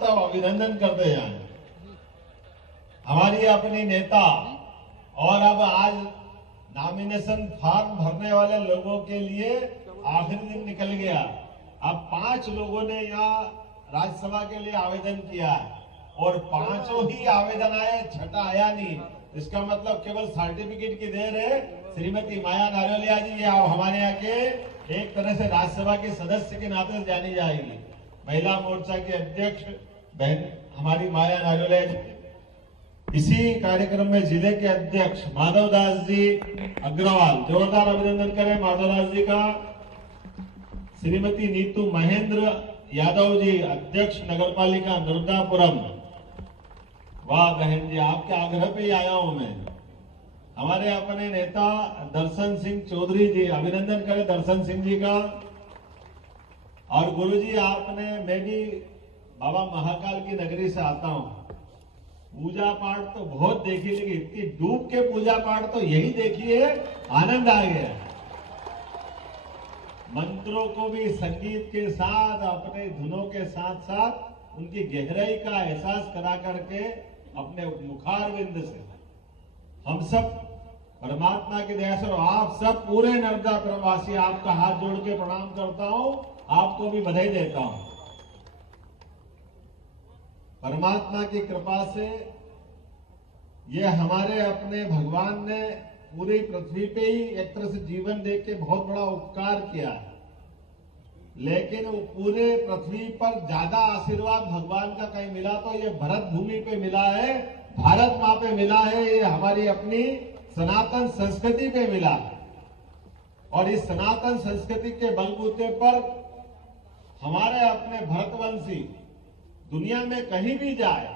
तो अभिनंदन करते जाए। हमारी अपनी नेता और अब आज नॉमिनेशन फॉर्म भरने वाले लोगों के लिए आखिरी दिन निकल गया। अब 5 लोगों ने यहाँ राज्यसभा के लिए आवेदन किया है और 5 ही आवेदन आए, छठा आया नहीं। इसका मतलब केवल सर्टिफिकेट की देर है। श्रीमती माया नारोलिया जी ये हमारे यहाँ के एक तरह से राज्यसभा के सदस्य के नाते जानी जाएगी। महिला मोर्चा के अध्यक्ष बहन हमारी माया नारोलिया जी। इसी कार्यक्रम में जिले के अध्यक्ष माधवदास जी अग्रवाल, जोरदार अभिनंदन करें माधवदास जी का। श्रीमती नीतू महेंद्र यादव जी, अध्यक्ष नगरपालिका नर्मदापुरम। वाह बहन जी, आपके आग्रह पे ही आया हूं मैं। हमारे अपने नेता दर्शन सिंह चौधरी जी, अभिनंदन करें दर्शन सिंह जी का। और गुरुजी आपने, मैं भी बाबा महाकाल की नगरी से आता हूं, पूजा पाठ तो बहुत देखी, लेकिन इतनी डूब के पूजा पाठ तो यही देखी है, आनंद आ गया। मंत्रों को भी संगीत के साथ, अपने धुनों के साथ साथ उनकी गहराई का एहसास करा करके अपने मुखारविंद से हम सब परमात्मा की दया से और आप सब पूरे नर्मदापुरम वासी आपका हाथ जोड़ के प्रणाम करता हूं, आपको भी बधाई देता हूं। परमात्मा की कृपा से ये हमारे अपने भगवान ने पूरी पृथ्वी पे ही एक तरह से जीवन दे के बहुत बड़ा उपकार किया है, लेकिन वो पूरे पृथ्वी पर ज्यादा आशीर्वाद भगवान का कहीं मिला तो ये भरत भूमि पे मिला है, भारत माँ पे मिला है, ये हमारी अपनी सनातन संस्कृति पे मिला है। और इस सनातन संस्कृति के बलबूते पर हमारे अपने भरतवंशी दुनिया में कहीं भी जाए,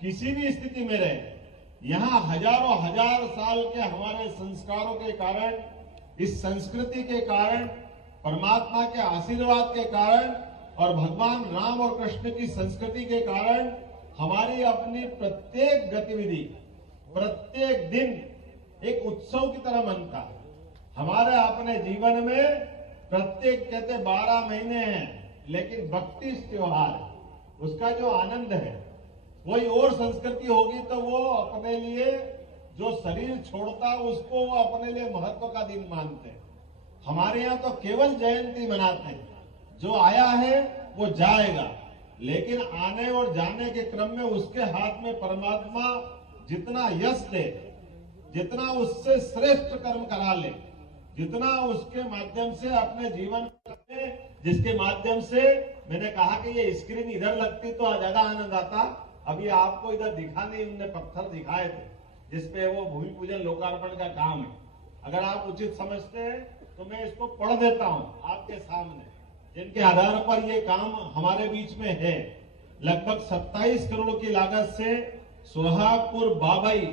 किसी भी स्थिति में रहे, यहाँ हजारों हजार साल के हमारे संस्कारों के कारण, इस संस्कृति के कारण, परमात्मा के आशीर्वाद के कारण और भगवान राम और कृष्ण की संस्कृति के कारण हमारी अपनी प्रत्येक गतिविधि, प्रत्येक दिन एक उत्सव की तरह मनता है। हमारे अपने जीवन में प्रत्येक कहते 12 महीने हैं, लेकिन 32 त्योहार है। उसका जो आनंद है कोई और संस्कृति होगी तो वो अपने लिए जो शरीर छोड़ता उसको वो अपने लिए महत्व का दिन मानते हैं। हमारे यहाँ तो केवल जयंती मनाते हैं, जो आया है वो जाएगा, लेकिन आने और जाने के क्रम में उसके हाथ में परमात्मा जितना यश दे, जितना उससे श्रेष्ठ कर्म करा ले, जितना उसके माध्यम से अपने जीवन में, जिसके माध्यम से मैंने कहा कि ये स्क्रीन इधर लगती तो ज्यादा आनंद आता। अभी आपको इधर दिखा नहीं, उनने पत्थर दिखाए थे जिसपे वो भूमि पूजन लोकार्पण का काम है। अगर आप उचित समझते हैं तो मैं इसको पढ़ देता हूं आपके सामने, जिनके आधार पर ये काम हमारे बीच में है। लगभग 27 करोड़ की लागत से सोहागपुर बाबई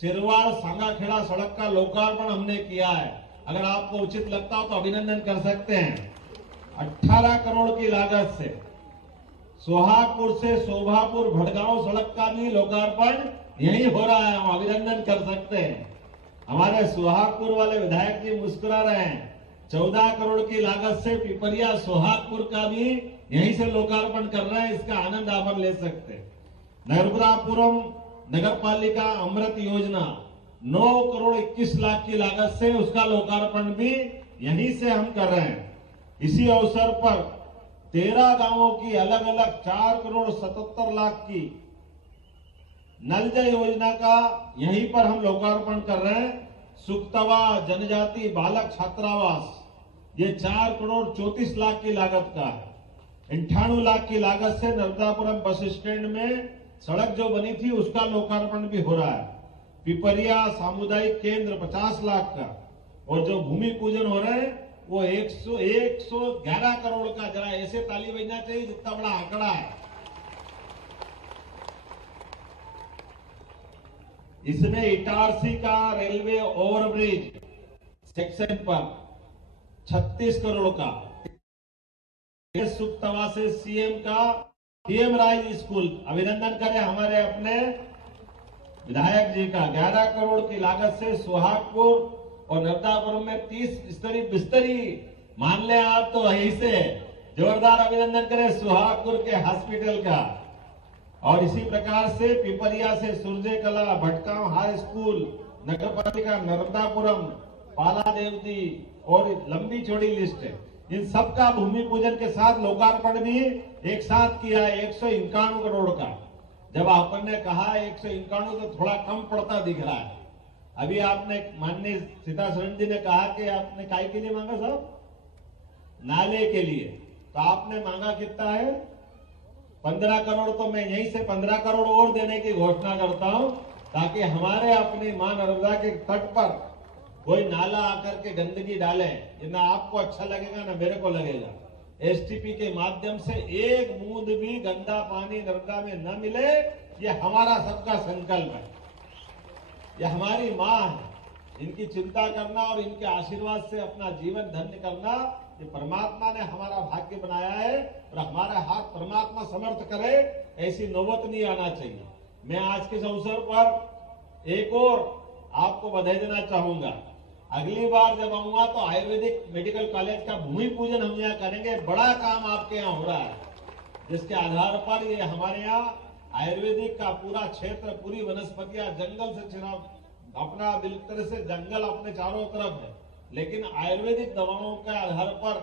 सिरवाड़ सांगाखेड़ा सड़क का लोकार्पण हमने किया है। अगर आपको उचित लगता हो तो अभिनंदन कर सकते हैं। 18 करोड़ की लागत से सोहागपुर से शोभापुर भड़गांव सड़क का भी लोकार्पण यही हो रहा है, हम अभिनंदन कर सकते हैं। हमारे सोहागपुर वाले विधायक जी मुस्कुरा रहे हैं। 14 करोड़ की लागत से पिपरिया सोहागपुर का भी यहीं से लोकार्पण कर रहे हैं, इसका आनंद आप ले सकते हैं। नर्मदापुरम नगरपालिका अमृत योजना 9 करोड़ 21 लाख की लागत से उसका लोकार्पण भी यहीं से हम कर रहे हैं। इसी अवसर पर 13 गांवों की अलग अलग 4 करोड़ 77 लाख की नल जल योजना का यहीं पर हम लोकार्पण कर रहे हैं। सुक्तवा जनजाति बालक छात्रावास ये 4 करोड़ 34 लाख की लागत का है। 98 लाख की लागत से नर्मदापुरम बस स्टैंड में सड़क जो बनी थी उसका लोकार्पण भी हो रहा है। पिपरिया सामुदायिक केंद्र 50 लाख का, और जो भूमि पूजन हो रहे हैं वो 111 करोड़ का। जरा ऐसे ताली बजना चाहिए जितना बड़ा आंकड़ा है। इसमें इटारसी का रेलवे ओवरब्रिज सेक्शन पर 36 करोड़ का, सुक्तवा से सीएम का सीएम राइज स्कूल, अभिनंदन करें हमारे अपने विधायक जी का। 11 करोड़ की लागत से सोहागपुर और नर्मदापुरम में 30 बिस्तरी मान लें आप तो वहीं से। जोरदार अभिनंदन करें सोहागपुर के हॉस्पिटल का। और इसी प्रकार से पिपरिया से सूर्यकला, भटगांव हाई स्कूल, नगरपालिका नर्मदापुरम, पाला देवती और लंबी चौड़ी लिस्ट है। इन सब का भूमि पूजन के साथ लोकार्पण भी एक साथ किया है 151 करोड़ का। जब आपने कहा 151 तो थोड़ा कम पड़ता दिख रहा है। अभी आपने माननीय सीतासरण जी ने कहा कि आपने काय के लिए मांगा साहब? नाले के लिए। तो आपने मांगा कितना है? 15 करोड़। तो मैं यहीं से 15 करोड़ और देने की घोषणा करता हूं, ताकि हमारे अपनी मां नर्मदा के तट पर कोई नाला आकर के गंदगी डाले, ना आपको अच्छा लगेगा ना मेरे को लगेगा। एसटीपी के माध्यम से एक बूंद भी गंदा पानी नर्मदा में न मिले, ये हमारा सबका संकल्प है। ये हमारी मां है, इनकी चिंता करना और इनके आशीर्वाद से अपना जीवन धन्य करना, ये परमात्मा ने हमारा भाग्य बनाया है और हमारा हाथ परमात्मा समर्थ करे, ऐसी नौबत नहीं आना चाहिए। मैं आज के इस अवसर पर एक और आपको बधाई देना चाहूंगा। अगली बार जब आऊंगा तो आयुर्वेदिक मेडिकल कॉलेज का भूमि पूजन हम यहाँ करेंगे। बड़ा काम आपके यहाँ हो रहा है, जिसके आधार पर ये हमारे यहाँ आयुर्वेदिक का पूरा क्षेत्र, पूरी वनस्पतियां जंगल से अपना बिल्कुल से जंगल अपने चारों तरफ है, लेकिन आयुर्वेदिक दवाओं के आधार पर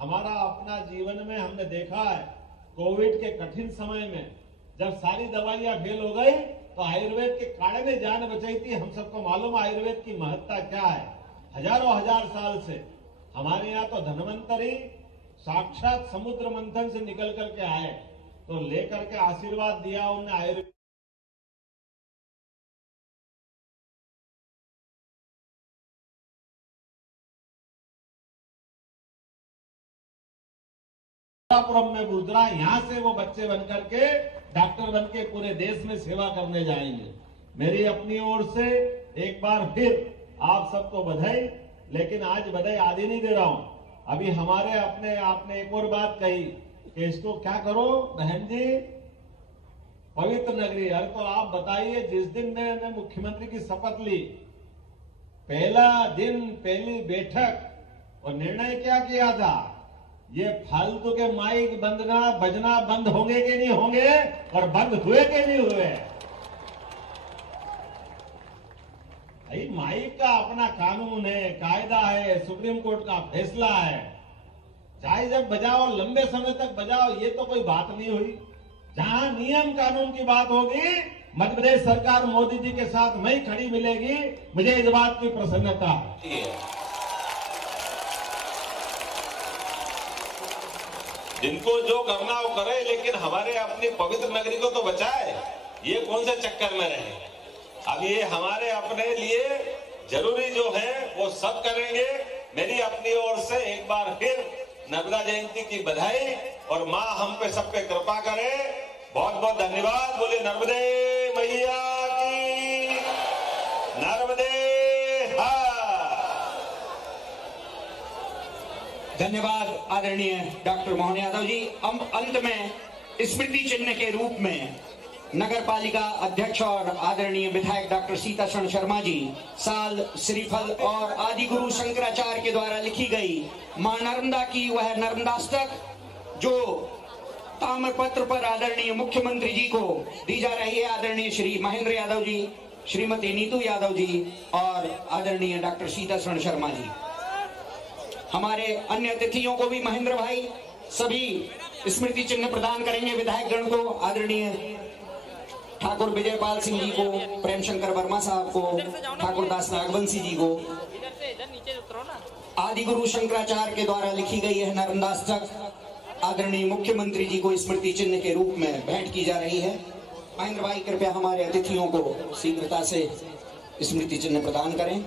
हमारा अपना जीवन में हमने देखा है। कोविड के कठिन समय में जब सारी दवाइयां फेल हो गई तो आयुर्वेद के काढ़े ने जान बचाई थी। हम सबको मालूम आयुर्वेद की महत्ता क्या है। हजारों हजार साल से हमारे यहाँ तो धन्वंतरी साक्षात समुद्र मंथन से निकल करके आए, तो लेकर के आशीर्वाद दिया उन्हें आयुर्वेद। में बुजरा, यहां से वो बच्चे बनकर के डॉक्टर बनके पूरे देश में सेवा करने जाएंगे। मेरी अपनी ओर से एक बार फिर आप सबको बधाई, लेकिन आज बधाई आधी नहीं दे रहा हूं। अभी हमारे अपने आपने एक और बात कही कि इसको क्या करो बहन जी, पवित्र नगरी। अरे तो आप बताइए, जिस दिन मैंने मुख्यमंत्री की शपथ ली, पहला दिन पहली बैठक और निर्णय क्या किया था? ये फालतू के माइक बजना बंद होंगे कि नहीं होंगे, और बंद हुए कि नहीं हुए? भाई माइक का अपना कानून है, कायदा है, सुप्रीम कोर्ट का फैसला है। चाहे जब बजाओ लंबे समय तक बजाओ, ये तो कोई बात नहीं हुई। जहां नियम कानून की बात होगी, मध्य प्रदेश सरकार मोदी जी के साथ वही खड़ी मिलेगी। मुझे इस बात की प्रसन्नता है। जिनको जो करना वो करे, लेकिन हमारे अपनी पवित्र नगरी को तो बचाए। ये कौन से चक्कर में रहे? अब ये हमारे अपने लिए जरूरी जो है वो सब करेंगे। मेरी अपनी ओर से एक बार फिर नर्मदा जयंती की बधाई, और माँ हम पे सब पे कृपा करे। बहुत बहुत धन्यवाद। बोले नर्मदे मैया की, नर्मदे धन्यवाद आदरणीय डॉक्टर मोहन यादव जी। अब अंत में स्मृति चिन्ह के रूप में नगर पालिका अध्यक्ष और आदरणीय विधायक डॉक्टर सीतासरण शर्मा जी साल, श्रीफल और आदि गुरु शंकराचार्य के द्वारा लिखी गई मां नर्मदा की वह नर्मदाष्टक, जो ताम्रपत्र पर आदरणीय मुख्यमंत्री जी को दी जा रही है। आदरणीय श्री महेंद्र यादव जी, श्रीमती नीतू यादव जी और आदरणीय डॉक्टर सीतासरण शर्मा जी। हमारे अन्य अतिथियों को भी महेंद्र भाई सभी स्मृति चिन्ह प्रदान करेंगे। विधायक गण को आदरणीय ठाकुर विजयपाल सिंह जी को, प्रेम शंकर वर्मा साहब को, ठाकुर दास नागवंशी जी को आदि गुरु शंकराचार्य के द्वारा लिखी गई है नर्मदाष्टक आदरणीय मुख्यमंत्री जी को स्मृति चिन्ह के रूप में भेंट की जा रही है। महेंद्र भाई कृपया हमारे अतिथियों को शीघ्रता से स्मृति चिन्ह प्रदान करें।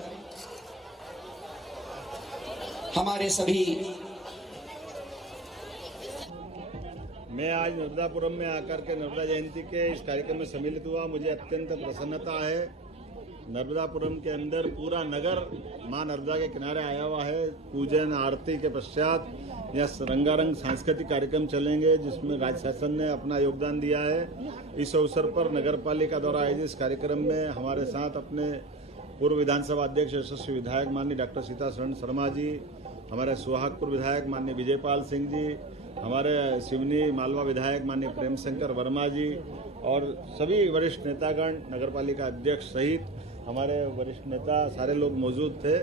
हमारे सभी मैं आज नर्मदापुरम में आकर के नर्मदा जयंती के इस कार्यक्रम में सम्मिलित हुआ। मुझे अत्यंत प्रसन्नता है। नर्मदापुरम के अंदर पूरा नगर मां नर्मदा के किनारे आया हुआ है। पूजन आरती के पश्चात यहाँ रंगारंग सांस्कृतिक कार्यक्रम चलेंगे, जिसमें राज्य शासन ने अपना योगदान दिया है। इस अवसर पर नगर पालिका द्वारा आयोजित इस कार्यक्रम में हमारे साथ अपने पूर्व विधानसभा अध्यक्ष यशस्वी विधायक माननीय डॉक्टर सीतासरण शर्मा जी, हमारे सुहागपुर विधायक माननीय विजयपाल सिंह जी, हमारे सिवनी मालवा विधायक माननीय प्रेम शंकर वर्मा जी, और सभी वरिष्ठ नेतागण, नगरपालिका अध्यक्ष सहित हमारे वरिष्ठ नेता सारे लोग मौजूद थे।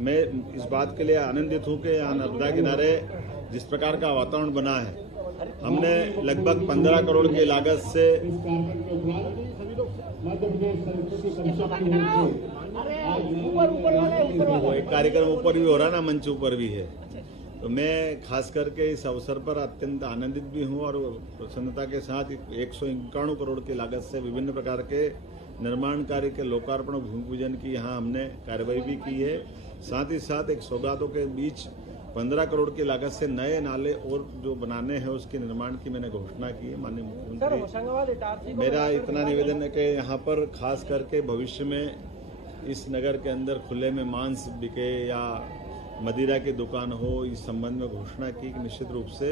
मैं इस बात के लिए आनंदित हूं कि यहाँ नर्मदा किनारे जिस प्रकार का वातावरण बना है, हमने लगभग 15 करोड़ की लागत से वो एक कार्यक्रम ऊपर भी हो रहा ना, मंच ऊपर भी है। तो मैं खास करके इस अवसर पर अत्यंत आनंदित भी हूं और प्रसन्नता के साथ 191 करोड़ की लागत से विभिन्न प्रकार के निर्माण कार्य के लोकार्पण और भूमि पूजन की यहाँ हमने कार्रवाई भी की है। साथ ही साथ एक सौगातों के बीच 15 करोड़ की लागत से नए नाले और जो बनाने हैं उसके निर्माण की मैंने घोषणा की है माननीय मुख्यमंत्री। मेरा इतना निवेदन है कि यहाँ पर खास करके भविष्य में इस नगर के अंदर खुले में मांस बिके या मदिरा की दुकान हो, इस संबंध में घोषणा की कि निश्चित रूप से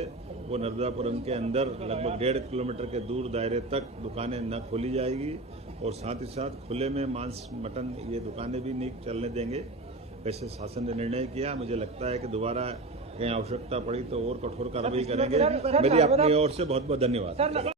वो नर्मदापुरम के अंदर लगभग 1.5 किलोमीटर के दूर दायरे तक दुकानें न खोली जाएगी और साथ ही साथ खुले में मांस मटन ये दुकानें भी नहीं चलने देंगे। वैसे शासन ने निर्णय किया, मुझे लगता है कि दोबारा कहीं आवश्यकता पड़ी तो और कठोर कार्रवाई करेंगे। मेरी अपनी ओर से बहुत बहुत धन्यवाद।